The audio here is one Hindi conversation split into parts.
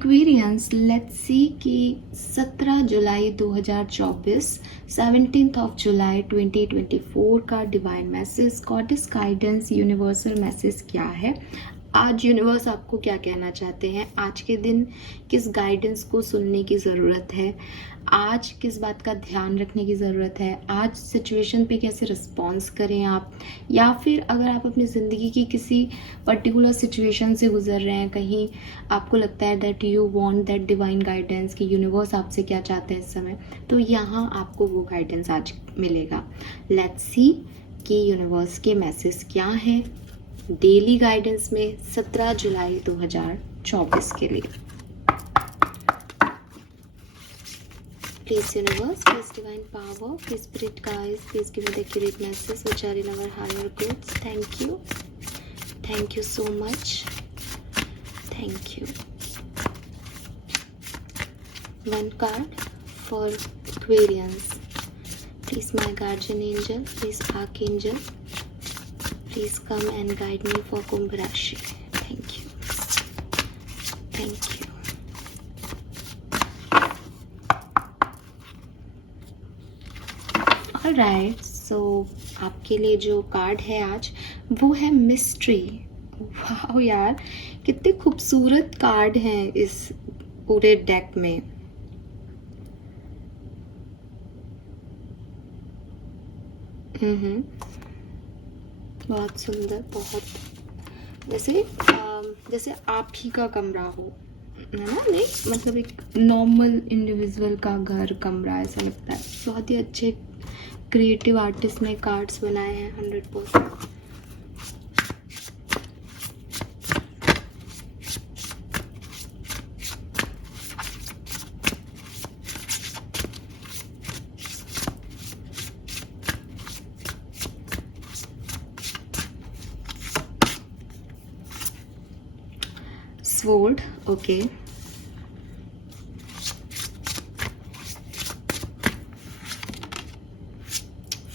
एक्वेरियंस लेट्स सी कि 17 जुलाई 2024 17th ऑफ जुलाई 2024 का divine message goddess guidance universal message क्या है। आज यूनिवर्स आपको क्या कहना चाहते हैं, आज के दिन किस गाइडेंस को सुनने की ज़रूरत है, आज किस बात का ध्यान रखने की ज़रूरत है, आज सिचुएशन पे कैसे रिस्पॉन्स करें आप, या फिर अगर आप अपनी ज़िंदगी की किसी पर्टिकुलर सिचुएशन से गुजर रहे हैं, कहीं आपको लगता है that you want that divine guidance कि यूनिवर्स आपसे क्या चाहते हैं इस समय, तो यहाँ आपको वो गाइडेंस आज मिलेगा। लेट्स सी कि यूनिवर्स के मैसेज क्या है डेली गाइडेंस में 17 जुलाई 2024 के लिए। Please universe, please divine power, please spirit guides, please give me the accurate message which are in our higher goods. Thank you so much. Thank you. One card for Aquarians. Please my guardian angel, please archangel, please come and guide me for Kumbh Rashi. Thank you. Alright, so आपके लिए जो कार्ड है आज वो है मिस्ट्री। वाह यार, कितने खूबसूरत कार्ड हैं इस पूरे डेक में। बहुत सुंदर, बहुत जैसे आप ही का कमरा हो, है ना, नहीं मतलब एक नॉर्मल इंडिविजुअल का घर कमरा ऐसा लगता है। बहुत ही अच्छे क्रिएटिव आर्टिस्ट ने कार्ड्स बनाए हैं 100%। Sword, okay,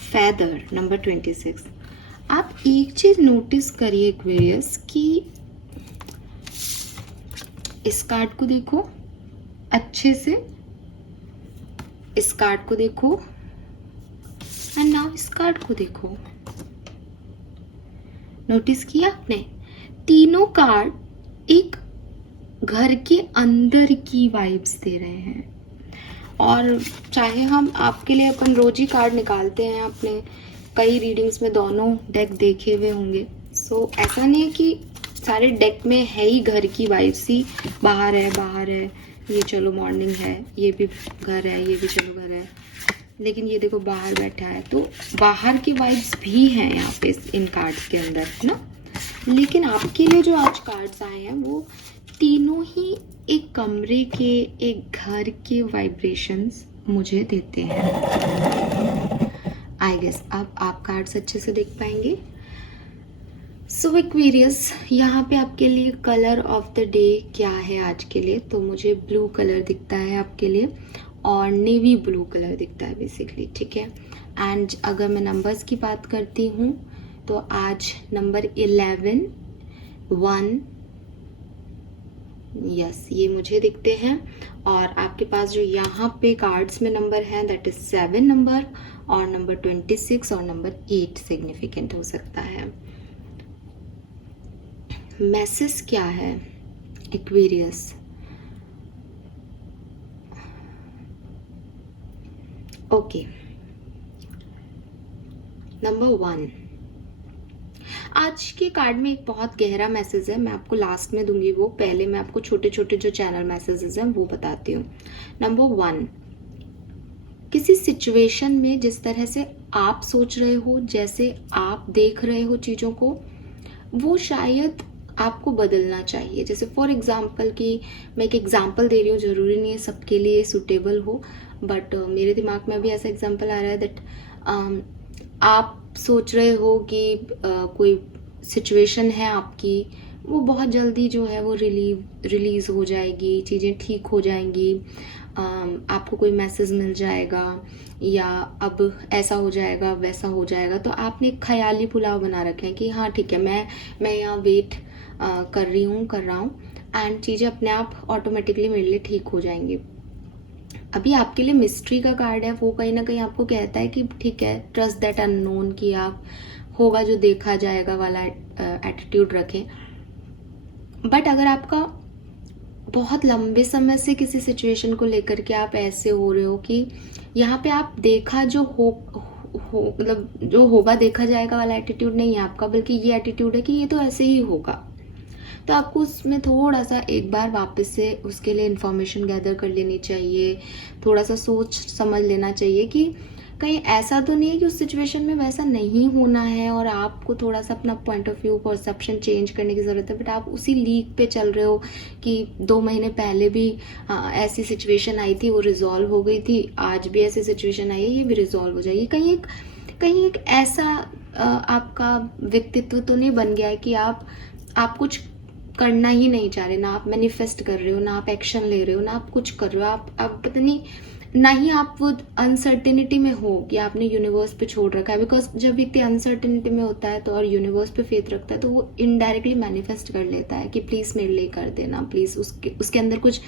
feather number 26। आप एक चीज नोटिस करिए एक्वेरियस कि इस कार्ड को देखो अच्छे से, इस कार्ड को देखो एंड नाउ इस कार्ड को देखो। नोटिस किया आपने, तीनों कार्ड एक घर के अंदर की वाइब्स दे रहे हैं। और चाहे हम आपके लिए अपन रोज ही कार्ड निकालते हैं, आपने कई रीडिंग्स में दोनों डेक देखे हुए होंगे। सो ऐसा नहीं है कि सारे डेक में है ही घर की वाइब्स ही, बाहर है, ये चलो मॉर्निंग है, ये भी घर है, ये भी चलो घर है, लेकिन ये देखो बाहर बैठा है, तो बाहर की वाइब्स भी हैं यहाँ पे इन कार्ड्स के अंदर, है ना। लेकिन आपके लिए जो आज कार्ड्स आए हैं वो तीनों ही एक कमरे के, एक घर के वाइब्रेशंस मुझे देते हैं। आई गेस अब आप कार्ड्स अच्छे से देख पाएंगे। सो एक्वेरियस, यहाँ पे आपके लिए कलर ऑफ द डे क्या है आज के लिए, तो मुझे ब्लू कलर दिखता है आपके लिए और नेवी ब्लू कलर दिखता है बेसिकली, ठीक है। एंड अगर मैं नंबर्स की बात करती हूँ तो आज नंबर 11, 1, यस ये मुझे दिखते हैं। और आपके पास जो यहाँ पे कार्ड्स में नंबर है दैट इज 7 नंबर और नंबर 26 और नंबर 8 सिग्निफिकेंट हो सकता है। मैसेज क्या है एक्वेरियस, ओके, नंबर 1। आज के कार्ड में एक बहुत गहरा मैसेज है, मैं आपको लास्ट में दूंगी वो, पहले मैं आपको छोटे छोटे जो चैनल मैसेजेस हैं वो बताती हूँ। नंबर 1, किसी सिचुएशन में जिस तरह से आप सोच रहे हो, जैसे आप देख रहे हो चीज़ों को, वो शायद आपको बदलना चाहिए। जैसे फॉर एग्जाम्पल कि मैं एक एग्जाम्पल दे रही हूँ, ज़रूरी नहीं है सबके लिए सूटेबल हो, बट मेरे दिमाग में भी ऐसा एग्जाम्पल आ रहा है दैट आप सोच रहे हो कि कोई सिचुएशन है आपकी, वो बहुत जल्दी जो है वो रिलीज़ हो जाएगी, चीज़ें ठीक हो जाएंगी, आपको कोई मैसेज मिल जाएगा या अब ऐसा हो जाएगा वैसा हो जाएगा। तो आपने एक ख्याली पुलाव बना रखे हैं कि हाँ ठीक है, मैं यहाँ वेट कर रहा हूँ एंड चीज़ें अपने आप ऑटोमेटिकली मेरे लिए ठीक हो जाएंगी। अभी आपके लिए मिस्ट्री का कार्ड है, वो कहीं ना कहीं आपको कहता है कि ठीक है, ट्रस्ट दैट अननोन, कि आप होगा जो देखा जाएगा वाला एटीट्यूड रखें। बट अगर आपका बहुत लंबे समय से किसी सिचुएशन को लेकर के आप ऐसे हो रहे हो कि यहाँ पे आप देखा जो हो मतलब जो होगा देखा जाएगा वाला एटीट्यूड नहीं है आपका, बल्कि ये एटीट्यूड है कि ये तो ऐसे ही होगा, तो आपको उसमें थोड़ा सा एक बार वापस से उसके लिए इन्फॉर्मेशन गैदर कर लेनी चाहिए, थोड़ा सा सोच समझ लेना चाहिए कि कहीं ऐसा तो नहीं है कि उस सिचुएशन में वैसा नहीं होना है और आपको थोड़ा सा अपना point of view perception change करने की ज़रूरत है, बट आप उसी लीक पे चल रहे हो कि 2 महीने पहले भी ऐसी सिचुएशन आई थी, वो रिजॉल्व हो गई थी, आज भी ऐसी सिचुएशन आई है, ये भी रिजॉल्व हो जाएगी। कहीं एक ऐसा आपका व्यक्तित्व तो नहीं बन गया है कि आप कुछ करना ही नहीं चाह रहे, ना आप मैनिफेस्ट कर रहे हो, ना आप एक्शन ले रहे हो, ना आप कुछ कर रहे हो, आप पता नहीं, ना ही आप वो अनसर्टेनिटी में हो कि आपने यूनिवर्स पे छोड़ रखा है। बिकॉज जब व्यक्ति अनसर्टेनिटी में होता है तो और यूनिवर्स पे फेथ रखता है तो वो इनडायरेक्टली मैनिफेस्ट कर लेता है कि प्लीज़ मेरे लिए कर देना, प्लीज़। उसके अंदर कुछ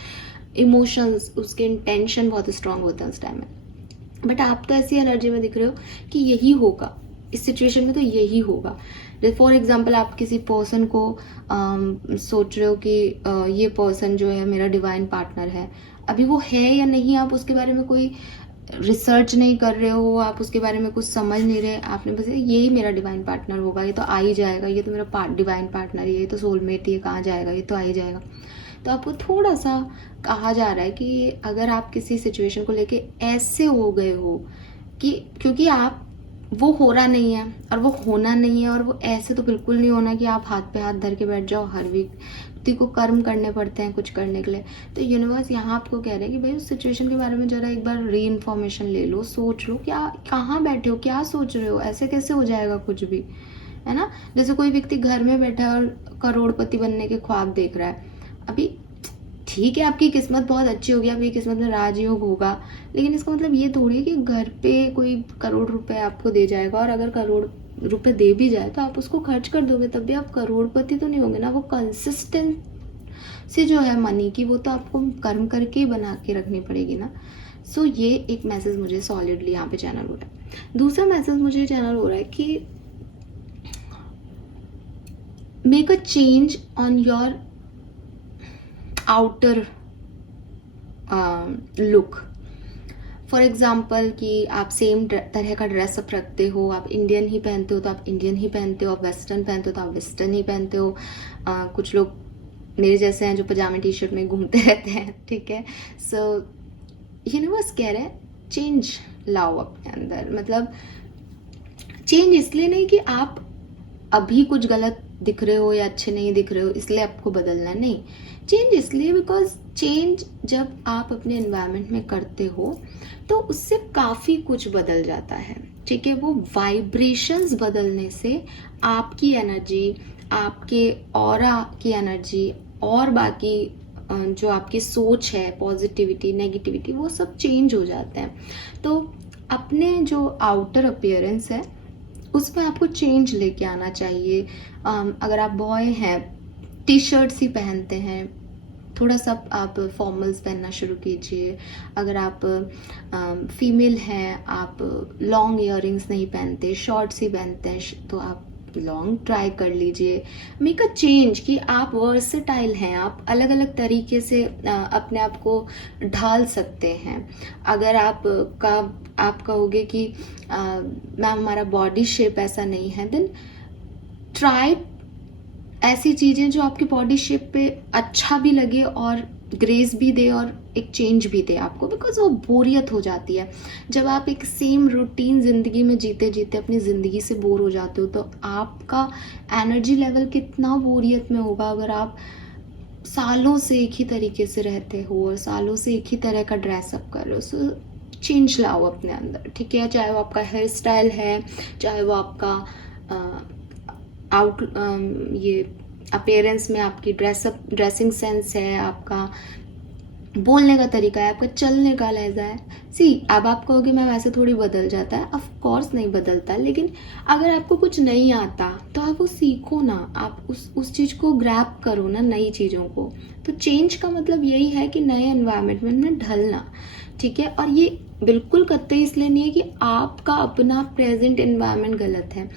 इमोशंस, उसके इंटेंशन बहुत स्ट्रांग होता है उस टाइम में। बट आप तो ऐसी एनर्जी में दिख रहे हो कि यही होगा, इस सिचुएशन में तो यही होगा। फॉर एग्जाम्पल आप किसी पर्सन को सोच रहे हो कि ये पर्सन जो है मेरा डिवाइन पार्टनर है, अभी वो है या नहीं, आप उसके बारे में कोई रिसर्च नहीं कर रहे हो, आप उसके बारे में कुछ समझ नहीं रहे, आपने बस यही मेरा डिवाइन पार्टनर होगा, ये तो आ ही जाएगा, ये तो मेरा डिवाइन पार्टनर है, ये तो सोलमेट, ये कहाँ जाएगा, ये तो आ ही जाएगा। तो आपको थोड़ा सा कहा जा रहा है कि अगर आप किसी सिचुएशन को लेके ऐसे हो गए हो कि क्योंकि आप वो हो रहा नहीं है और वो होना नहीं है, और वो ऐसे तो बिल्कुल नहीं होना कि आप हाथ पे हाथ धर के बैठ जाओ, हर व्यक्ति को कर्म करने पड़ते हैं कुछ करने के लिए। तो यूनिवर्स यहाँ आपको कह रहे हैं कि भाई उस सिचुएशन के बारे में जरा एक बार री इन्फॉर्मेशन ले लो, सोच लो, क्या कहाँ बैठे हो, क्या सोच रहे हो, ऐसे कैसे हो जाएगा कुछ भी, है ना। जैसे कोई व्यक्ति घर में बैठा है और करोड़पति बनने के ख्वाब देख रहा है, अभी ठीक है आपकी किस्मत बहुत अच्छी होगी, आपकी किस्मत में राजयोग होगा, लेकिन इसका मतलब ये थोड़ी है कि घर पे कोई करोड़ रुपए आपको दे जाएगा, और अगर करोड़ रुपए दे भी जाए तो आप उसको खर्च कर दोगे, तब भी आप करोड़पति तो नहीं होंगे ना। वो कंसिस्टेंसी जो है मनी की, वो तो आपको कर्म करके ही बना के रखनी पड़ेगी ना। सो ये एक मैसेज मुझे सॉलिडली यहाँ पे चैनल हो रहा है। दूसरा मैसेज मुझे चैनल हो रहा है कि make a change on your outer look. For example कि आप सेम तरह का ड्रेसअप रखते हो, आप इंडियन ही पहनते हो तो आप इंडियन ही पहनते हो, आप वेस्टर्न पहनते हो तो आप वेस्टर्न ही पहनते हो। कुछ लोग मेरे जैसे हैं जो पजामे टी शर्ट में घूमते रहते हैं, ठीक है। सो यूनिवर्स कह रहे हैं चेंज लाओ अपने अंदर। मतलब चेंज इसलिए नहीं कि आप अभी कुछ गलत दिख रहे हो या अच्छे नहीं दिख रहे हो इसलिए आपको बदलना, नहीं। चेंज इसलिए बिकॉज चेंज जब आप अपने एनवायरनमेंट में करते हो तो उससे काफ़ी कुछ बदल जाता है, ठीक है। वो वाइब्रेशंस बदलने से आपकी एनर्जी, आपके ऑरा की एनर्जी और बाकी जो आपकी सोच है, पॉजिटिविटी, नेगेटिविटी, वो सब चेंज हो जाते हैं। तो अपने जो आउटर अपीयरेंस है उसमें आपको चेंज लेके आना चाहिए। अगर आप बॉय हैं, टी शर्ट्स ही पहनते हैं, थोड़ा सा आप फॉर्मल्स पहनना शुरू कीजिए। अगर आप फीमेल हैं, आप लॉन्ग इयररिंग्स नहीं पहनते, शॉर्ट्स ही पहनते हैं, तो आप लॉन्ग ट्राई कर लीजिए। मेक अ चेंज कि आप वर्सेटाइल हैं, आप अलग अलग तरीके से अपने आप को ढाल सकते हैं। अगर आप कहोगे कि मैम हमारा बॉडी शेप ऐसा नहीं है, देन ट्राई ऐसी चीज़ें जो आपके बॉडी शेप पे अच्छा भी लगे और ग्रेस भी दे और एक चेंज भी दे आपको, बिकॉज वो बोरियत हो जाती है जब आप एक सेम रूटीन ज़िंदगी में जीते जीते अपनी ज़िंदगी से बोर हो जाते हो। तो आपका एनर्जी लेवल कितना बोरियत में होगा अगर आप सालों से एक ही तरीके से रहते हो और सालों से एक ही तरह का ड्रेसअप कर रहे हो। सो चेंज लाओ अपने अंदर, ठीक है। चाहे वो आपका हेयर स्टाइल है, चाहे वो आपका ये अपीयरेंस में आपकी ड्रेसिंग सेंस है, आपका बोलने का तरीका है, आपका चलने का लहजा है। सी अब आप कहोगे मैं वैसे थोड़ी बदल जाता है, ऑफ कोर्स नहीं बदलता, लेकिन अगर आपको कुछ नहीं आता तो आप वो सीखो ना, आप उस चीज़ को ग्रैब करो ना, नई चीज़ों को। तो चेंज का मतलब यही है कि नए एनवायरनमेंट में ढलना, ठीक है। और ये बिल्कुल कतई इसलिए नहीं है कि आपका अपना प्रेजेंट एनवायरनमेंट गलत है।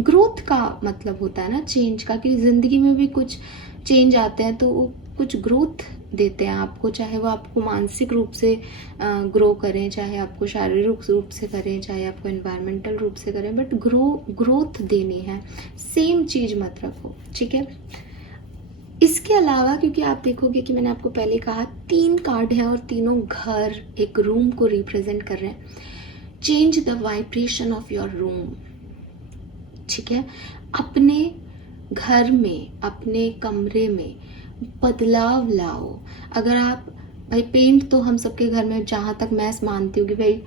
ग्रोथ का मतलब होता है ना चेंज का, कि ज़िंदगी में भी कुछ चेंज आते हैं तो वो कुछ ग्रोथ देते हैं आपको, चाहे वो आपको मानसिक रूप से ग्रो करें, चाहे आपको शारीरिक रूप से करें, चाहे आपको एनवायरमेंटल रूप से करें, बट ग्रोथ देनी है। सेम चीज़ मत रखो, ठीक है। इसके अलावा क्योंकि आप देखोगे कि मैंने आपको पहले कहा 3 कार्ड हैं और तीनों घर, एक रूम को रिप्रेजेंट कर रहे हैं। Change the vibration of your room, ठीक है। अपने घर में, अपने कमरे में बदलाव लाओ। अगर आप भाई पेंट तो हम सबके घर में, जहाँ तक मैं मानती हूँ कि भाई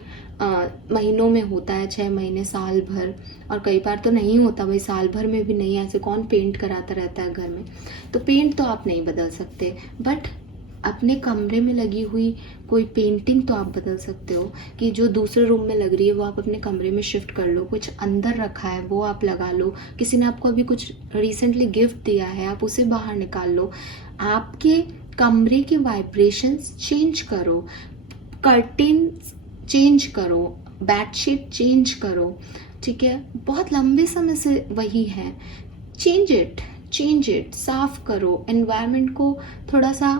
महीनों में होता है, 6 महीने, साल भर, और कई बार तो नहीं होता भाई, साल भर में भी नहीं, ऐसे कौन पेंट कराता रहता है घर में। तो पेंट तो आप नहीं बदल सकते, बट अपने कमरे में लगी हुई कोई पेंटिंग तो आप बदल सकते हो, कि जो दूसरे रूम में लग रही है वो आप अपने कमरे में शिफ्ट कर लो। कुछ अंदर रखा है वो आप लगा लो, किसी ने आपको अभी कुछ रिसेंटली गिफ्ट दिया है आप उसे बाहर निकाल लो। आपके कमरे के वाइब्रेशंस चेंज करो, कर्टेन चेंज करो, बेडशीट चेंज करो, ठीक है। बहुत लंबे समय से वही है, चेंज इट, साफ करो, एनवायरनमेंट को थोड़ा सा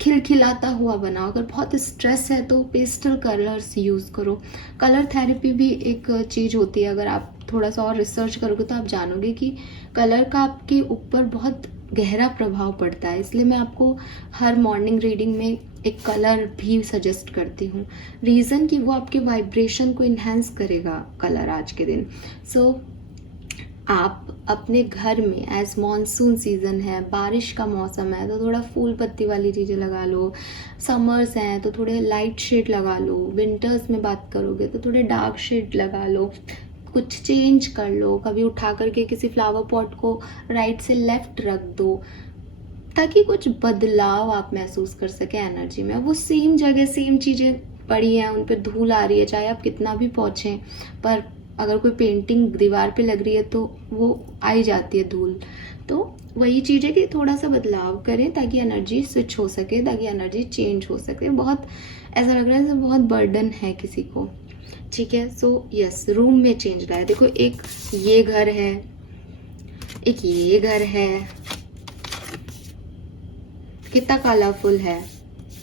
खिलखिलाता हुआ बनाओ। अगर बहुत स्ट्रेस है तो पेस्टल कलर्स यूज़ करो। कलर थेरेपी भी एक चीज़ होती है, अगर आप थोड़ा सा और रिसर्च करोगे तो आप जानोगे कि कलर का आपके ऊपर बहुत गहरा प्रभाव पड़ता है। इसलिए मैं आपको हर मॉर्निंग रीडिंग में एक कलर भी सजेस्ट करती हूँ, रीज़न कि वो आपके वाइब्रेशन को इन्हेंस करेगा कलर आज के दिन। सो आप अपने घर में, एज मॉनसून सीज़न है, बारिश का मौसम है, तो थोड़ा फूल पत्ती वाली चीज़ें लगा लो। समर्स हैं तो थोड़े लाइट शेड लगा लो। विंटर्स में बात करोगे तो थोड़े डार्क शेड लगा लो। कुछ चेंज कर लो, कभी उठा करके किसी फ्लावर पॉट को राइट से लेफ्ट रख दो, ताकि कुछ बदलाव आप महसूस कर सकें एनर्जी में। वो सेम जगह सेम चीज़ें पड़ी हैं, उन पर धूल आ रही है, चाहे आप कितना भी पहुँचें, पर अगर कोई पेंटिंग दीवार पे लग रही है तो वो आ ही जाती है धूल। तो वही चीज़ है कि थोड़ा सा बदलाव करें ताकि एनर्जी स्विच हो सके, ताकि एनर्जी चेंज हो सके। बहुत ऐसा लग रहा है जैसे बहुत बर्डन है किसी को, ठीक है। सो यस, रूम में चेंज लाए। देखो एक ये घर है, एक ये घर है, कितना कलरफुल है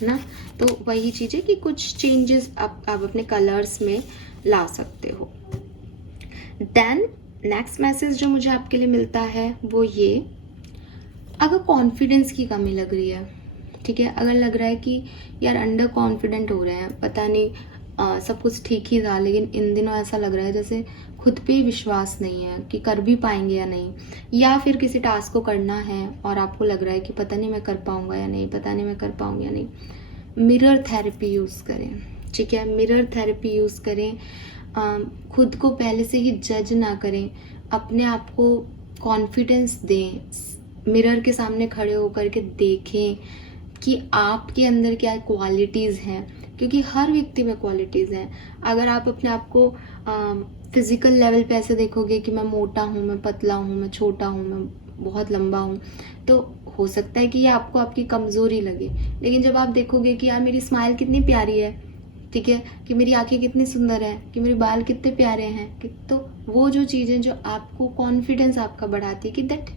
ना। तो वही चीज़ है कि कुछ चेंजेस आप अपने कलर्स में ला सकते हो। देन नेक्स्ट मैसेज जो मुझे आपके लिए मिलता है वो ये, अगर कॉन्फिडेंस की कमी लग रही है, ठीक है, अगर लग रहा है कि यार अंडर कॉन्फिडेंट हो रहे हैं, पता नहीं सब कुछ ठीक ही था, लेकिन इन दिनों ऐसा लग रहा है जैसे खुद पे विश्वास नहीं है कि कर भी पाएंगे या नहीं, या फिर किसी टास्क को करना है और आपको लग रहा है कि पता नहीं मैं कर पाऊंगा या नहीं, पता नहीं मैं कर पाऊंगा या नहीं, मिरर थेरेपी यूज़ करें, ठीक है। मिरर थेरेपी यूज़ करें, खुद को पहले से ही जज ना करें, अपने आप को कॉन्फिडेंस दें। मिरर के सामने खड़े होकर के देखें कि आपके अंदर क्या क्वालिटीज़ हैं, क्योंकि हर व्यक्ति में क्वालिटीज़ हैं। अगर आप अपने आप को फिज़िकल लेवल पे ऐसे देखोगे कि मैं मोटा हूँ, मैं पतला हूँ, मैं छोटा हूँ, मैं बहुत लंबा हूँ, तो हो सकता है कि ये आपको आपकी कमज़ोरी लगे। लेकिन जब आप देखोगे कि यार मेरी स्माइल कितनी प्यारी है, ठीक है, कि मेरी आंखें कितनी सुंदर हैं, कि मेरे बाल कितने प्यारे हैं, कि तो वो जो चीज़ें जो आपको कॉन्फिडेंस आपका बढ़ाती है कि दैट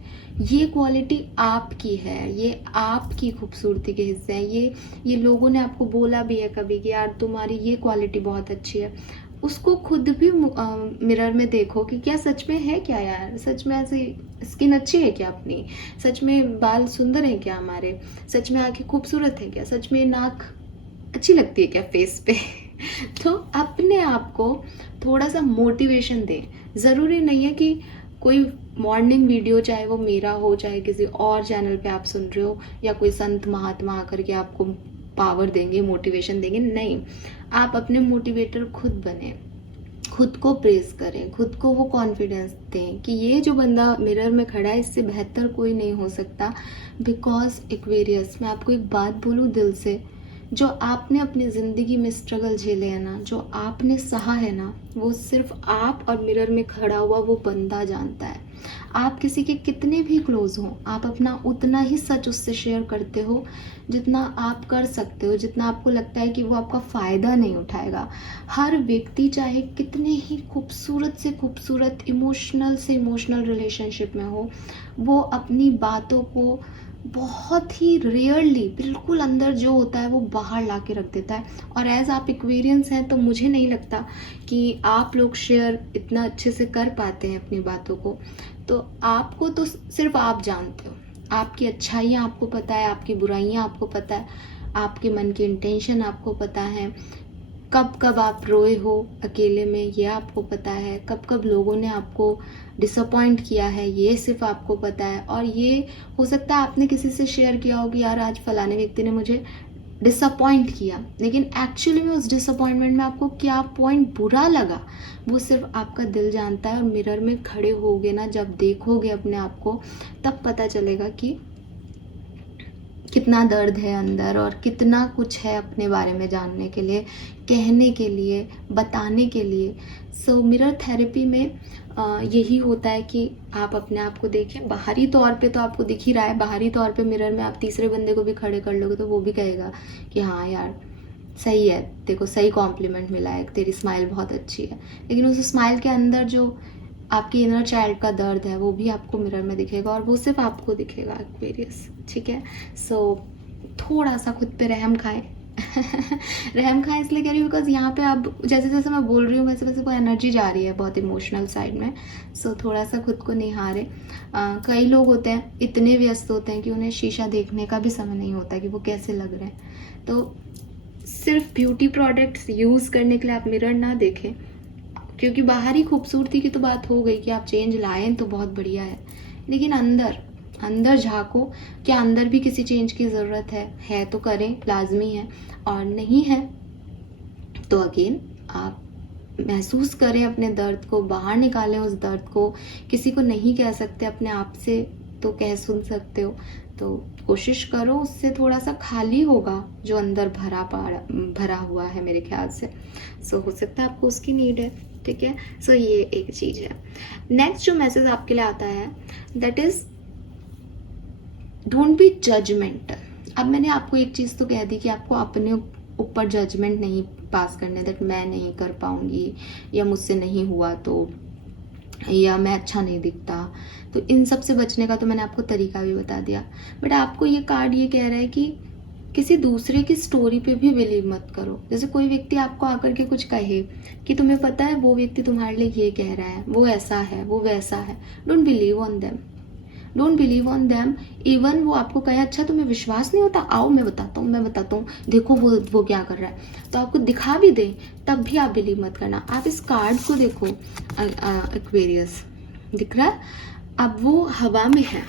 ये क्वालिटी आपकी है, ये आपकी खूबसूरती के हिस्से हैं, ये लोगों ने आपको बोला भी है कभी कि यार तुम्हारी ये क्वालिटी बहुत अच्छी है, उसको खुद भी मिरर में देखो कि क्या सच में है क्या यार, सच में ऐसी स्किन अच्छी है क्या अपनी, सच में बाल सुंदर हैं क्या हमारे, सच में आंखें खूबसूरत है क्या, सच में नाक अच्छी लगती है क्या फेस पे। तो अपने आप को थोड़ा सा मोटिवेशन दें। ज़रूरी नहीं है कि कोई मॉर्निंग वीडियो, चाहे वो मेरा हो चाहे किसी और चैनल पे आप सुन रहे हो, या कोई संत महात्मा आकर के आपको पावर देंगे, मोटिवेशन देंगे, नहीं, आप अपने मोटिवेटर खुद बने, खुद को प्रेज करें, खुद को वो कॉन्फिडेंस दें कि ये जो बंदा मिरर में खड़ा है इससे बेहतर कोई नहीं हो सकता। बिकॉज एक्वेरियस, मैं आपको एक बात बोलूँ दिल से, जो आपने अपनी ज़िंदगी में स्ट्रगल झेले हैं ना, जो आपने सहा है ना, वो सिर्फ आप और मिरर में खड़ा हुआ वो बंदा जानता है। आप किसी के कितने भी क्लोज हों, आप अपना उतना ही सच उससे शेयर करते हो जितना आप कर सकते हो, जितना आपको लगता है कि वो आपका फ़ायदा नहीं उठाएगा। हर व्यक्ति चाहे कितने ही खूबसूरत से खूबसूरत इमोशनल से इमोशनल रिलेशनशिप में हो, वो अपनी बातों को बहुत ही रेयरली, बिल्कुल अंदर जो होता है वो बाहर ला के रख देता है। और एज आप एक्वेरियंस हैं तो मुझे नहीं लगता कि आप लोग शेयर इतना अच्छे से कर पाते हैं अपनी बातों को। तो आपको तो सिर्फ आप जानते हो, आपकी अच्छाइयाँ आपको पता है, आपकी बुराइयाँ आपको पता है, आपके मन की इंटेंशन आपको पता है, कब कब आप रोए हो अकेले में ये आपको पता है, कब कब लोगों ने आपको डिसअपॉइंट किया है ये सिर्फ आपको पता है। और ये हो सकता है आपने किसी से शेयर किया हो कि यार आज फलाने व्यक्ति ने मुझे डिसअपॉइंट किया, लेकिन एक्चुअली में उस डिसअपॉइंटमेंट में आपको क्या पॉइंट बुरा लगा वो सिर्फ आपका दिल जानता है। और मिरर में खड़े होगे ना, जब देखोगे अपने आप को, तब पता चलेगा कि कितना दर्द है अंदर और कितना कुछ है अपने बारे में जानने के लिए, कहने के लिए, बताने के लिए। सो मिरर थेरेपी में यही होता है कि आप अपने आप को देखें। बाहरी तौर पे तो आपको दिख ही रहा है, बाहरी तौर पे मिरर में आप तीसरे बंदे को भी खड़े कर लोगे तो वो भी कहेगा कि हाँ यार सही है, देखो सही कॉम्प्लीमेंट मिला है, तेरी स्माइल बहुत अच्छी है। लेकिन उस स्माइल के अंदर जो आपकी इनर चाइल्ड का दर्द है वो भी आपको मिरर में दिखेगा, और वो सिर्फ आपको दिखेगा एक्वेरियस, ठीक है। सो थोड़ा सा खुद पे रहम खाएं। रहम खाएं इसलिए कह रही हूँ बिकॉज यहाँ पे अब जैसे जैसे मैं बोल रही हूँ वैसे वैसे कोई एनर्जी जा रही है बहुत इमोशनल साइड में। सो थोड़ा सा खुद को निहारें। कई लोग होते हैं इतने व्यस्त होते हैं कि उन्हें शीशा देखने का भी समय नहीं होता कि वो कैसे लग रहे हैं। तो सिर्फ ब्यूटी प्रोडक्ट्स यूज़ करने के लिए आप मिरर ना देखें, क्योंकि बाहरी खूबसूरती की तो बात हो गई कि आप चेंज लाएं तो बहुत बढ़िया है, लेकिन अंदर अंदर झांको, क्या अंदर भी किसी चेंज की ज़रूरत है तो करें, लाजमी है। और नहीं है तो अगेन आप महसूस करें अपने दर्द को, बाहर निकालें उस दर्द को। किसी को नहीं कह सकते, अपने आप से तो कह सुन सकते हो। तो कोशिश करो, उससे थोड़ा सा खाली होगा जो अंदर भरा हुआ है मेरे ख्याल से। सो हो सकता है आपको उसकी नीड है, ठीक है। सो ये एक चीज़ है। नेक्स्ट जो मैसेज आपके लिए आता है that is don't be judgmental. अब मैंने आपको एक चीज़ तो कह दी कि आपको अपने ऊपर जजमेंट नहीं पास करने, दैट मैं नहीं कर पाऊंगी या मुझसे नहीं हुआ तो, या मैं अच्छा नहीं दिखता। तो इन सब से बचने का तो मैंने आपको तरीका भी बता दिया। बट आपको ये कार्ड ये कह रहा है कि किसी दूसरे की स्टोरी पे भी बिलीव मत करो। जैसे कोई व्यक्ति आपको आकर के कुछ कहे कि तुम्हें पता है वो व्यक्ति तुम्हारे लिए ये कह रहा है, वो ऐसा है, वो वैसा है, don't believe on them, don't believe on them. Even वो आपको कहे अच्छा तुम्हें विश्वास नहीं होता, आओ मैं बताता हूँ, देखो वो क्या कर रहा है, तो आपको दिखा भी दे तब भी आप बिलीव मत करना। आप इस कार्ड को देखो, एक्वेरियस दिख रहा है, अब वो हवा में है,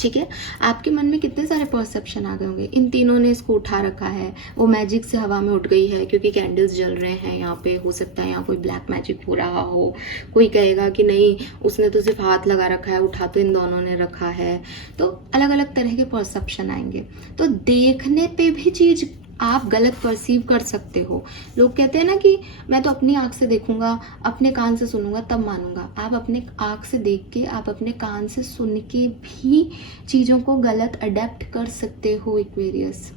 ठीक है। आपके मन में कितने सारे परसेप्शन आ गए होंगे, इन तीनों ने इसको उठा रखा है, वो मैजिक से हवा में उठ गई है क्योंकि कैंडल्स जल रहे हैं यहाँ पे, हो सकता है यहाँ कोई ब्लैक मैजिक हो रहा हो। कोई कहेगा कि नहीं उसने तो सिर्फ हाथ लगा रखा है, उठा तो इन दोनों ने रखा है। तो अलग अलग तरह के परसेप्शन आएंगे। तो देखने पे भी चीज़ आप गलत परसीव कर सकते हो। लोग कहते हैं ना कि मैं तो अपनी आँख से देखूंगा, अपने कान से सुनूंगा तब मानूंगा। आप अपने आँख से देख के, आप अपने कान से सुन के भी चीज़ों को गलत अडेप्ट कर सकते हो एक्वेरियस,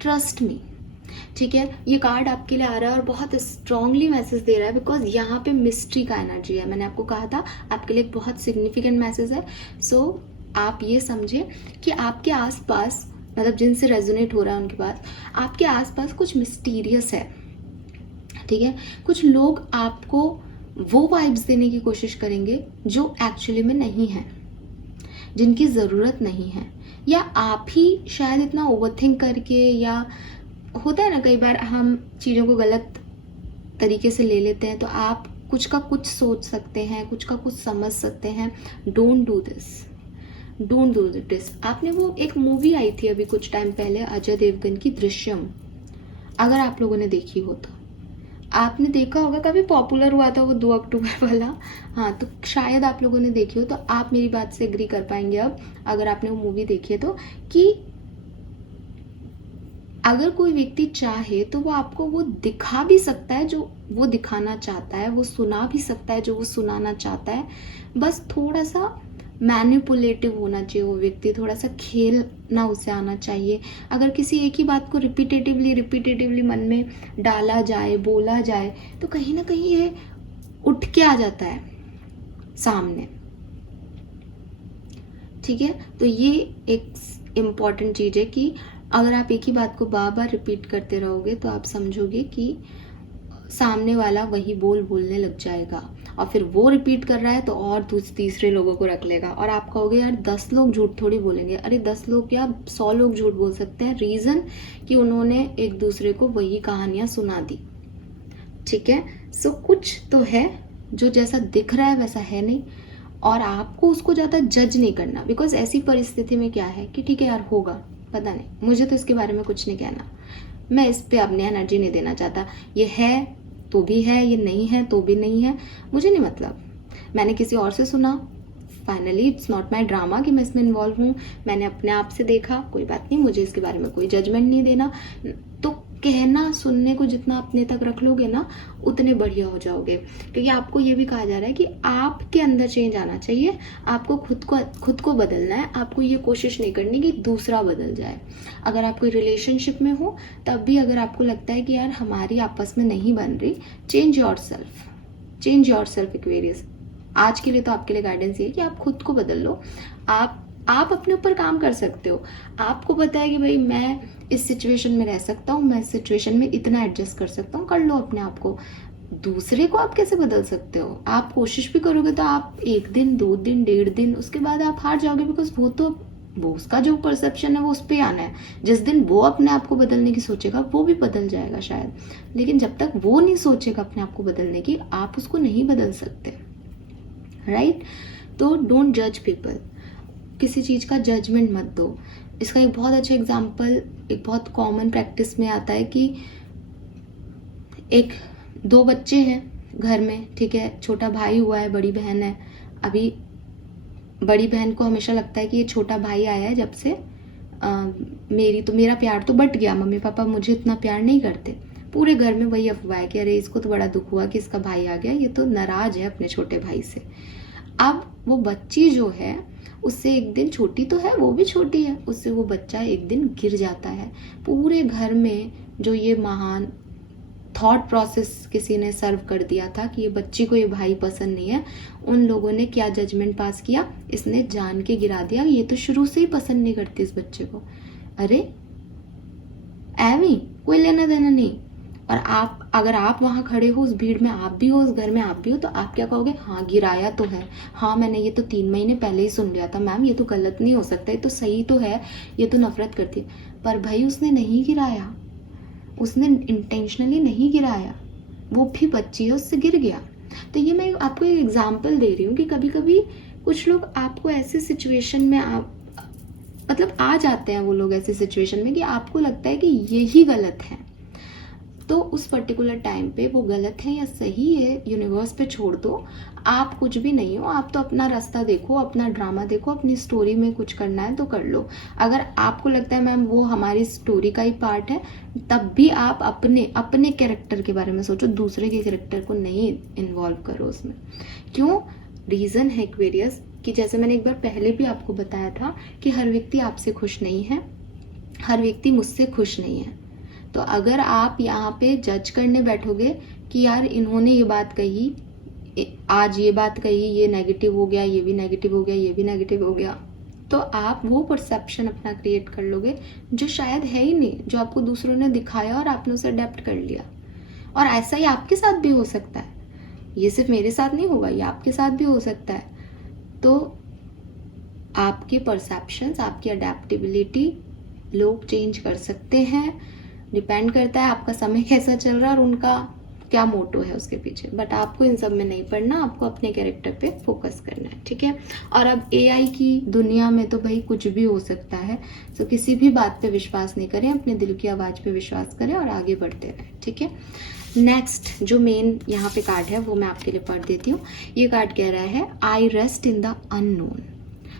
ट्रस्ट मी, ठीक है। ये कार्ड आपके लिए आ रहा है और बहुत स्ट्रांगली मैसेज दे रहा है बिकॉज यहाँ पे मिस्ट्री का एनर्जी है। मैंने आपको कहा था आपके लिए एक बहुत सिग्निफिकेंट मैसेज है। सो आप ये समझे कि आपके आसपास, मतलब जिनसे रेजोनेट हो रहा है उनके पास, आपके आसपास कुछ मिस्टीरियस है, ठीक है। कुछ लोग आपको वो वाइब्स देने की कोशिश करेंगे जो एक्चुअली में नहीं है, जिनकी ज़रूरत नहीं है, या आप ही शायद इतना ओवरथिंक करके, या होता है ना कई बार हम चीज़ों को गलत तरीके से ले लेते हैं, तो आप कुछ का कुछ सोच सकते हैं, कुछ का कुछ समझ सकते हैं। Don't do this, don't do this. आपने वो एक मूवी आई थी अभी कुछ टाइम पहले अजय देवगन की, दृश्यम, अगर आप लोगों ने देखी हो तो आपने देखा होगा, काफ़ी पॉपुलर हुआ था वो 2 अक्टूबर वाला। हाँ, तो शायद आप लोगों ने देखी हो, तो आप मेरी बात से एग्री कर पाएंगे अब, अगर आपने वो मूवी देखी है तो, कि अगर कोई व्यक्ति चाहे तो वो आपको वो दिखा भी सकता है जो वो दिखाना चाहता है, वो सुना भी सकता है जो वो सुनाना चाहता है। बस थोड़ा सा मैनिपुलेटिव होना चाहिए वो व्यक्ति, थोड़ा सा खेलना उसे आना चाहिए। अगर किसी एक ही बात को रिपीटेटिवली मन में डाला जाए, बोला जाए, तो कहीं ना कहीं ये उठ के आ जाता है सामने। ठीक है, तो ये एक इम्पॉर्टेंट चीज़ है कि अगर आप एक ही बात को बार बार रिपीट करते रहोगे तो आप समझोगे कि सामने वाला वही बोलने लग जाएगा, और फिर वो रिपीट कर रहा है तो और तीसरे लोगों को रख लेगा, और आप कहोगे यार 10 लोग झूठ थोड़ी बोलेंगे। अरे 10 लोग क्या, 100 लोग झूठ बोल सकते हैं, रीज़न कि उन्होंने एक दूसरे को वही कहानियाँ सुना दी। ठीक है, सो कुछ तो है जो जैसा दिख रहा है वैसा है नहीं, और आपको उसको ज़्यादा जज नहीं करना, बिकॉज ऐसी परिस्थिति में क्या है कि ठीक है यार होगा, पता नहीं, मुझे तो इसके बारे में कुछ नहीं कहना, मैं इस पे अपनी एनर्जी नहीं देना चाहता, ये है तो भी है, ये नहीं है तो भी नहीं है, मुझे नहीं मतलब, मैंने किसी और से सुना, finally it's not my drama कि मैं इसमें इन्वॉल्व हूँ, मैंने अपने आप से देखा, कोई बात नहीं, मुझे इसके बारे में कोई जजमेंट नहीं देना। तो कहना सुनने को जितना अपने तक रख लोगे ना, उतने बढ़िया हो जाओगे, क्योंकि आपको ये भी कहा जा रहा है कि आपके अंदर चेंज आना चाहिए, आपको खुद को बदलना है, आपको ये कोशिश नहीं करनी कि दूसरा बदल जाए। अगर आप कोई रिलेशनशिप में हो तब भी अगर आपको लगता है कि यार हमारी आपस में नहीं बन रही, चेंज योर सेल्फ एक्वेरियस। आज के लिए तो आपके लिए गाइडेंस ये है कि आप खुद को बदल लो, आप अपने ऊपर काम कर सकते हो। आपको पता है कि भाई मैं इस सिचुएशन में रह सकता हूँ, मैं इस सिचुएशन में इतना एडजस्ट कर सकता हूँ, कर लो अपने आप को। दूसरे को आप कैसे बदल सकते हो? आप कोशिश भी करोगे तो आप 1 दिन 2 दिन 1.5 दिन, उसके बाद आप हार जाओगे, बिकॉज वो उसका जो परसेप्शन है वो उस पर आना है। जिस दिन वो अपने आप को बदलने की सोचेगा वो भी बदल जाएगा शायद, लेकिन जब तक वो नहीं सोचेगा अपने आप को बदलने की, आप उसको नहीं बदल सकते, राइट? तो डोंट जज पीपल, किसी चीज़ का जजमेंट मत दो। इसका एक बहुत अच्छा एग्जाम्पल एक बहुत कॉमन प्रैक्टिस में आता है कि 2 बच्चे हैं घर में, ठीक है, छोटा भाई हुआ है, बड़ी बहन है। अभी बड़ी बहन को हमेशा लगता है कि ये छोटा भाई आया है जब से मेरा प्यार तो बट गया, मम्मी पापा मुझे इतना प्यार नहीं करते। पूरे घर में वही अफवाह है कि अरे इसको तो बड़ा दुख हुआ कि इसका भाई आ गया, ये तो नाराज है अपने छोटे भाई से। अब वो बच्ची जो है उससे एक दिन, छोटी तो है, वो भी छोटी है, उससे वो बच्चा एक दिन गिर जाता है। पूरे घर में जो ये महान थॉट प्रोसेस किसी ने सर्व कर दिया था कि ये बच्ची को ये भाई पसंद नहीं है, उन लोगों ने क्या जजमेंट पास किया, इसने जान के गिरा दिया, ये तो शुरू से ही पसंद नहीं करती इस बच्चे को। अरे एवी कोई लेना देना नहीं। और अगर आप वहां खड़े हो, उस भीड़ में आप भी हो, उस घर में आप भी हो, तो आप क्या कहोगे? हाँ गिराया तो है, हाँ मैंने ये तो 3 महीने पहले ही सुन लिया था, मैम ये तो गलत नहीं हो सकता, ये तो सही तो है, ये तो नफरत करती है। पर भाई उसने नहीं गिराया, उसने इंटेंशनली नहीं गिराया, वो भी बच्ची है, उससे गिर गया। तो ये मैं आपको एक एग्जाम्पल दे रही हूँ कि कभी कभी कुछ लोग आपको ऐसे सिचुएशन में मतलब आ जाते हैं वो लोग ऐसे सिचुएशन में कि आपको लगता है कि यही गलत है, तो उस पर्टिकुलर टाइम पे वो गलत है या सही है यूनिवर्स पे छोड़ दो। आप कुछ भी नहीं हो, आप तो अपना रास्ता देखो, अपना ड्रामा देखो, अपनी स्टोरी में कुछ करना है तो कर लो। अगर आपको लगता है मैम वो हमारी स्टोरी का ही पार्ट है, तब भी आप अपने कैरेक्टर के बारे में सोचो, दूसरे के कैरेक्टर को नहीं इन्वॉल्व करो उसमें। क्यों? रीज़न है एक्वेरियस कि जैसे मैंने एक बार पहले भी आपको बताया था कि हर व्यक्ति आपसे खुश नहीं है, हर व्यक्ति मुझसे खुश नहीं है। तो अगर आप यहाँ पे जज करने बैठोगे कि यार इन्होंने ये बात कही, आज ये बात कही, ये नेगेटिव हो गया, ये भी नेगेटिव हो गया, ये भी नेगेटिव हो गया, तो आप वो परसेप्शन अपना क्रिएट कर लोगे जो शायद है ही नहीं, जो आपको दूसरों ने दिखाया और आपने उसे अडेप्ट कर लिया। और ऐसा ही आपके साथ भी हो सकता है, ये सिर्फ मेरे साथ नहीं होगा, ये आपके साथ भी हो सकता है। तो आपके परसेप्शंस, आपकी अडेप्टेबिलिटी लोग चेंज कर सकते हैं, डिपेंड करता है आपका समय कैसा चल रहा है और उनका क्या मोटो है उसके पीछे। बट आपको इन सब में नहीं पढ़ना, आपको अपने कैरेक्टर पे फोकस करना है, ठीक है। और अब एआई की दुनिया में तो भाई कुछ भी हो सकता है, तो किसी भी बात पे विश्वास नहीं करें, अपने दिल की आवाज़ पे विश्वास करें और आगे बढ़ते रहें, ठीक है। नेक्स्ट जो मेन यहाँ पे कार्ड है वो मैं आपके लिए पढ़ देती हूँ। ये कार्ड कह रहा है, आई rest in the unknown.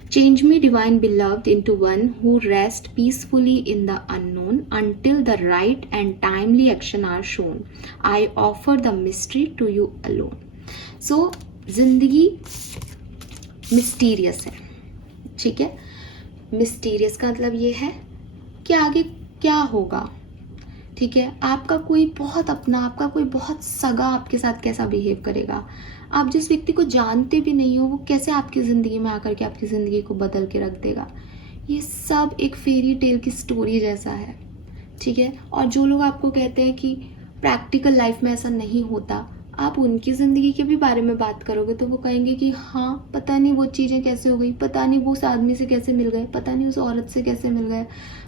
Change me, divine beloved, into one who rests peacefully in the unknown until the right and timely action are shown. I offer the mystery to you alone. So, जिंदगी मिस्टीरियस है, ठीक है। मिस्टीरियस का मतलब ये है कि आगे क्या होगा, ठीक है। आपका कोई बहुत अपना, आपका कोई बहुत सगा आपके साथ कैसा बिहेव करेगा, आप जिस व्यक्ति को जानते भी नहीं हो वो कैसे आपकी ज़िंदगी में आकर के आपकी ज़िंदगी को बदल के रख देगा, ये सब एक फेरी टेल की स्टोरी जैसा है, ठीक है। और जो लोग आपको कहते हैं कि प्रैक्टिकल लाइफ में ऐसा नहीं होता, आप उनकी ज़िंदगी के भी बारे में बात करोगे तो वो कहेंगे कि हाँ पता नहीं वो चीज़ें कैसे हो गई, पता नहीं वो उस आदमी से कैसे मिल गए, पता नहीं उस औरत से कैसे मिल गए,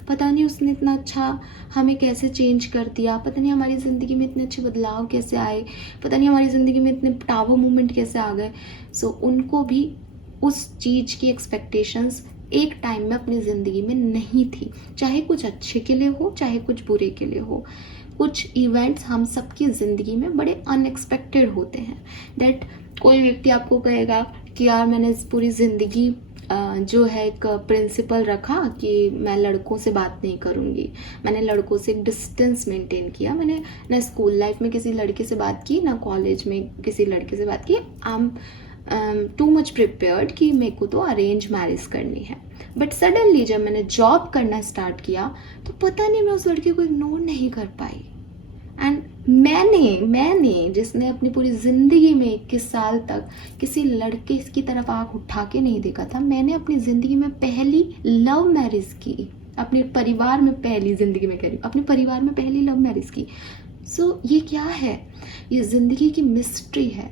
पता नहीं उसने इतना अच्छा हमें कैसे चेंज कर दिया, पता नहीं हमारी ज़िंदगी में इतने अच्छे बदलाव कैसे आए, पता नहीं हमारी ज़िंदगी में इतने टावर मूवमेंट कैसे आ गए। सो उनको भी उस चीज़ की एक्सपेक्टेशंस एक टाइम में अपनी ज़िंदगी में नहीं थी, चाहे कुछ अच्छे के लिए हो चाहे कुछ बुरे के लिए हो। कुछ इवेंट्स हम सबकी ज़िंदगी में बड़े अनएक्सपेक्टेड होते हैं। दैट कोई व्यक्ति आपको कहेगा कि यार मैंने पूरी ज़िंदगी जो है एक प्रिंसिपल रखा कि मैं लड़कों से बात नहीं करूँगी, मैंने लड़कों से एक डिस्टेंस मेंटेन किया, मैंने ना स्कूल लाइफ में किसी लड़के से बात की ना कॉलेज में किसी लड़के से बात की, I am too much prepared कि मेरे को तो अरेंज मैरिज करनी है। बट सडनली जब मैंने जॉब करना स्टार्ट किया तो पता नहीं मैं उस लड़के को इग्नोर नहीं कर पाई। एंड मैंने जिसने अपनी पूरी ज़िंदगी में 21 साल तक किसी लड़के की तरफ आँख उठा के नहीं देखा था, मैंने अपनी ज़िंदगी में पहली लव मैरिज की, अपने परिवार में पहली ज़िंदगी में कह रही हूँ, अपने परिवार में पहली लव मैरिज की। सो ये क्या है, ये ज़िंदगी की मिस्ट्री है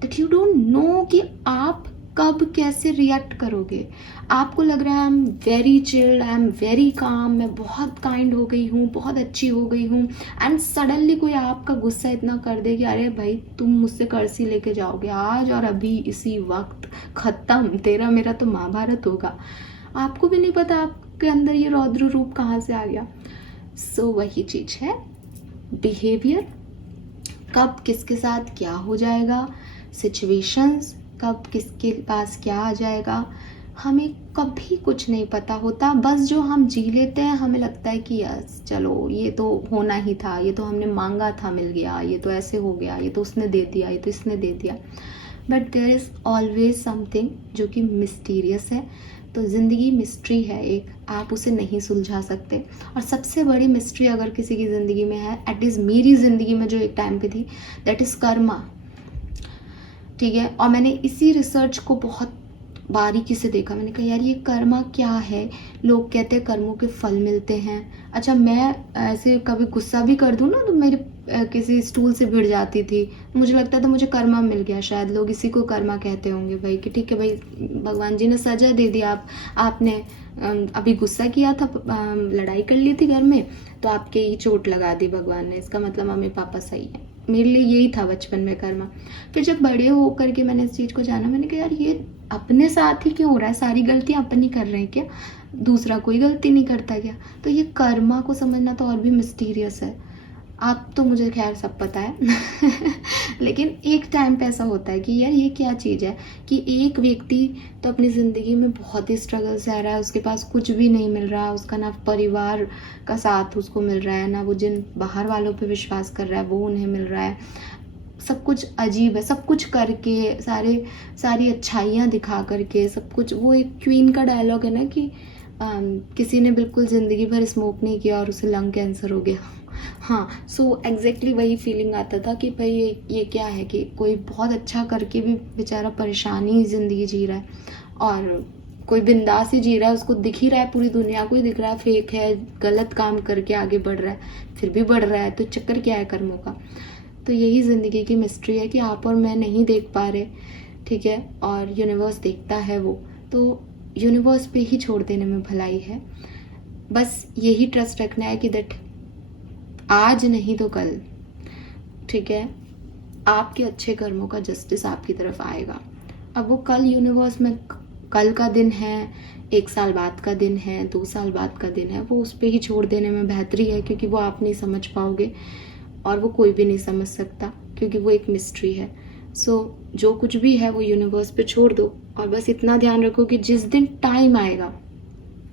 दैट यू डोंट नो कि आप कब कैसे रिएक्ट करोगे। आपको लग रहा है I am very chilled, I am very calm, मैं बहुत काइंड हो गई हूँ, बहुत अच्छी हो गई हूँ, एंड सडनली कोई आपका गुस्सा इतना कर दे कि अरे भाई तुम मुझसे कर्सी लेके जाओगे आज और अभी इसी वक्त, ख़त्म, तेरा मेरा तो महाभारत होगा। आपको भी नहीं पता आपके अंदर ये रौद्र रूप कहाँ से आ गया। सो वही चीज़ है बिहेवियर, कब किसके साथ क्या हो जाएगा, सिचुएशंस कब किसके पास क्या आ जाएगा, हमें कभी कुछ नहीं पता होता। बस जो हम जी लेते हैं हमें लगता है कि यस चलो ये तो होना ही था, ये तो हमने मांगा था मिल गया, ये तो ऐसे हो गया, ये तो उसने दे दिया, ये तो इसने दे दिया। But there is always something जो कि मिस्टीरियस है। तो ज़िंदगी मिस्ट्री है एक, आप उसे नहीं सुलझा सकते। और सबसे बड़ी मिस्ट्री अगर किसी की ज़िंदगी में है, एट इज़ मेरी ज़िंदगी में जो एक टाइम पे थी, दैट इज़ कर्मा, ठीक है। और मैंने इसी रिसर्च को बहुत बारीकी से देखा, मैंने कहा यार ये कर्मा क्या है। लोग कहते हैं कर्मों के फल मिलते हैं। अच्छा मैं ऐसे कभी गुस्सा भी कर दूँ ना तो मेरे किसी स्टूल से भिड़ जाती थी, मुझे लगता था मुझे कर्मा मिल गया, शायद लोग इसी को कर्मा कहते होंगे भाई, कि ठीक है भाई भगवान जी ने सजा दे दी, आपने अभी गुस्सा किया था, लड़ाई कर ली थी घर में तो आपके ही चोट लगा दी भगवान ने, इसका मतलब मम्मी पापा सही है। मेरे लिए यही था बचपन में कर्मा। फिर जब बड़े हो करके मैंने इस चीज़ को जाना, मैंने कहा यार ये अपने साथ ही क्यों हो रहा है, सारी गलतियाँ अपन ही कर रहे हैं क्या, दूसरा कोई गलती नहीं करता क्या। तो ये कर्मा को समझना तो और भी मिस्टीरियस है। आप तो मुझे खैर सब पता है लेकिन एक टाइम पे ऐसा होता है कि यार ये क्या चीज़ है कि एक व्यक्ति तो अपनी ज़िंदगी में बहुत ही स्ट्रगल से आ रहा है, उसके पास कुछ भी नहीं मिल रहा, उसका ना परिवार का साथ उसको मिल रहा है, ना वो जिन बाहर वालों पे विश्वास कर रहा है वो उन्हें मिल रहा है, सब कुछ अजीब है, सब कुछ करके सारी अच्छाइयाँ दिखा करके सब कुछ। वो एक क्वीन का डायलॉग है ना कि किसी ने बिल्कुल ज़िंदगी भर स्मोक नहीं किया और उसे लंग कैंसर हो गया। हाँ, सो एग्जैक्टली वही फीलिंग आता था कि भाई ये क्या है कि कोई बहुत अच्छा करके भी बेचारा परेशानी ज़िंदगी जी रहा है, और कोई बिंदास ही जी रहा है, उसको दिख ही रहा है, पूरी दुनिया को ही दिख रहा है फेक है, गलत काम करके आगे बढ़ रहा है, फिर भी बढ़ रहा है। तो चक्कर क्या है कर्मों का। तो यही ज़िंदगी की मिस्ट्री है कि आप और मैं नहीं देख पा रहे, ठीक है, और यूनिवर्स देखता है वो, तो यूनिवर्स पे ही छोड़ देने में भलाई है। बस यही ट्रस्ट रखना है कि दैट आज नहीं तो कल, ठीक है, आपके अच्छे कर्मों का जस्टिस आपकी तरफ आएगा। अब वो कल यूनिवर्स में कल का दिन है, 1 साल बाद का दिन है, 2 साल बाद का दिन है, वो उस पे ही छोड़ देने में बेहतरी है, क्योंकि वो आप नहीं समझ पाओगे और वो कोई भी नहीं समझ सकता, क्योंकि वो एक मिस्ट्री है। सो जो कुछ भी है वो यूनिवर्स पे छोड़ दो और बस इतना ध्यान रखो कि जिस दिन टाइम आएगा,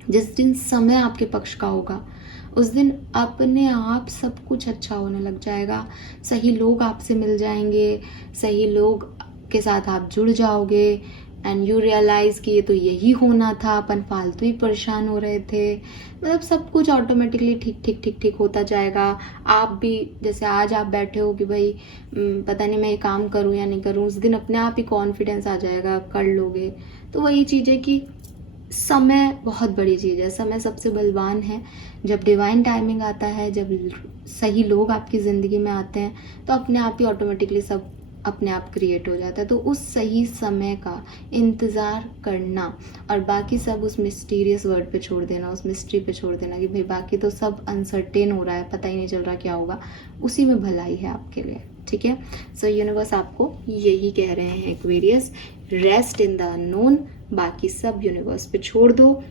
जिस दिन समय आपके पक्ष का होगा, उस दिन अपने आप सब कुछ अच्छा होने लग जाएगा। सही लोग आपसे मिल जाएंगे, सही लोग के साथ आप जुड़ जाओगे एंड यू रियलाइज़ कि ये तो यही होना था, अपन फालतू ही परेशान हो रहे थे। मतलब सब कुछ ऑटोमेटिकली ठीक ठीक ठीक ठीक होता जाएगा। आप भी जैसे आज आप बैठे हो कि भाई पता नहीं मैं ये काम करूँ या नहीं करूँ, उस दिन अपने आप ही कॉन्फिडेंस आ जाएगा, कर लोगे। तो वही चीज़ है कि समय बहुत बड़ी चीज़ है, समय सबसे बलवान है। जब डिवाइन टाइमिंग आता है, जब सही लोग आपकी ज़िंदगी में आते हैं, तो अपने आप ही ऑटोमेटिकली सब अपने आप क्रिएट हो जाता है। तो उस सही समय का इंतज़ार करना और बाकी सब उस मिस्टीरियस वर्ड पे छोड़ देना, उस मिस्ट्री पे छोड़ देना कि भाई बाकी तो सब अनसर्टेन हो रहा है, पता ही नहीं चल रहा क्या होगा, उसी में भलाई है आपके लिए। ठीक है, सो यूनिवर्स आपको यही कह रहे हैं Aquarius, rest in the unknown, बाकी सब यूनिवर्स पे छोड़ दो।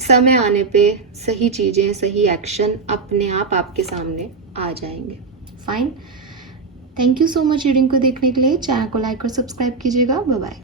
समय आने पे सही चीज़ें, सही एक्शन अपने आप आपके सामने आ जाएंगे। Fine, thank you so much reading को देखने के लिए। चैनल को लाइक और सब्सक्राइब कीजिएगा। Bye bye.